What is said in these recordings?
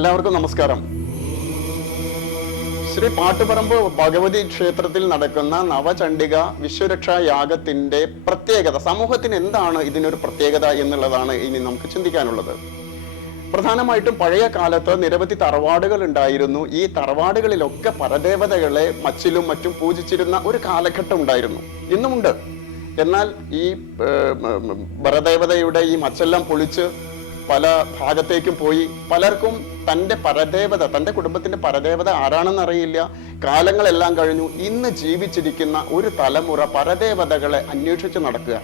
എല്ലാവർക്കും നമസ്കാരം. ശ്രീ പാട്ടുപറമ്പ് ഭഗവതി ക്ഷേത്രത്തിൽ നടക്കുന്ന നവചണ്ഡിക വിശ്വരക്ഷാ യാഗത്തിന്റെ പ്രത്യേകത, സമൂഹത്തിന് എന്താണ് ഇതിനൊരു പ്രത്യേകത എന്നുള്ളതാണ് ഇനി നമുക്ക് ചിന്തിക്കാനുള്ളത്. പ്രധാനമായിട്ടും പഴയ കാലത്ത് നിരവധി തറവാടുകൾ ഉണ്ടായിരുന്നു. ഈ തറവാടുകളിലൊക്കെ പരദേവതകളെ മച്ചിലും മറ്റും പൂജിച്ചിരുന്ന ഒരു കാലഘട്ടം ഉണ്ടായിരുന്നു, ഇന്നുമുണ്ട്. എന്നാൽ ഈ പരദേവതയുടെ ഈ മച്ചെല്ലാം പൊളിച്ച് പല ഭാഗത്തേക്കും പോയി. പലർക്കും തൻ്റെ പരദേവത, തൻ്റെ കുടുംബത്തിന്റെ പരദേവത ആരാണെന്ന് അറിയില്ല. കാലങ്ങളെല്ലാം കഴിഞ്ഞു. ഇന്ന് ജീവിച്ചിരിക്കുന്ന ഒരു തലമുറ പരദേവതകളെ അന്വേഷിച്ച് നടക്കുക.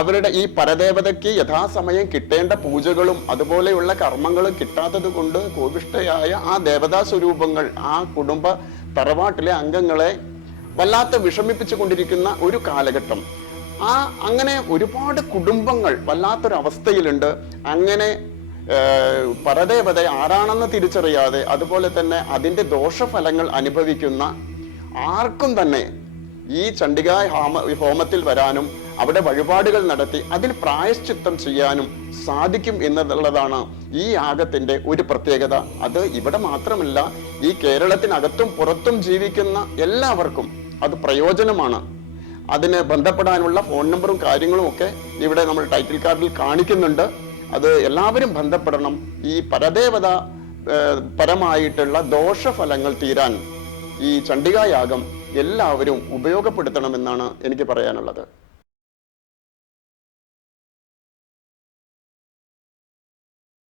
അവരുടെ ഈ പരദേവതയ്ക്ക് യഥാസമയം കിട്ടേണ്ട പൂജകളും അതുപോലെയുള്ള കർമ്മങ്ങളും കിട്ടാത്തത് കൊണ്ട് കോപിഷ്ഠയായ ആ ദേവതാ സ്വരൂപങ്ങൾ ആ കുടുംബ തറവാട്ടിലെ അംഗങ്ങളെ വല്ലാത്ത വിഷമിപ്പിച്ചു കൊണ്ടിരിക്കുന്ന ഒരു കാലഘട്ടം. അങ്ങനെ ഒരുപാട് കുടുംബങ്ങൾ വല്ലാത്തൊരവസ്ഥയിലുണ്ട്. അങ്ങനെ പരദേവത ആരാണെന്ന് തിരിച്ചറിയാതെ, അതുപോലെ തന്നെ അതിൻ്റെ ദോഷഫലങ്ങൾ അനുഭവിക്കുന്ന ആർക്കും തന്നെ ഈ ചണ്ഡികാ ഹോമത്തിൽ വരാനും അവിടെ വഴിപാടുകൾ നടത്തി അതിൽ പ്രായശ്ചിത്തം ചെയ്യാനും സാധിക്കും എന്നുള്ളതാണ് ഈ യാഗത്തിന്റെ ഒരു പ്രത്യേകത. അത് ഇവിടെ മാത്രമല്ല, ഈ കേരളത്തിനകത്തും പുറത്തും ജീവിക്കുന്ന എല്ലാവർക്കും അത് പ്രയോജനമാണ്. അതിന് ബന്ധപ്പെടാനുള്ള ഫോൺ നമ്പറും കാര്യങ്ങളും ഒക്കെ ഇവിടെ നമ്മൾ ടൈറ്റിൽ കാർഡിൽ കാണിക്കുന്നുണ്ട്. അത് എല്ലാവരും ബന്ധപ്പെടണം. ഈ പരദേവത പരമായിട്ടുള്ള ദോഷഫലങ്ങൾ തീരാൻ ഈ ചണ്ഡികാ യാഗം എല്ലാവരും ഉപയോഗപ്പെടുത്തണമെന്നാണ് എനിക്ക് പറയാനുള്ളത്.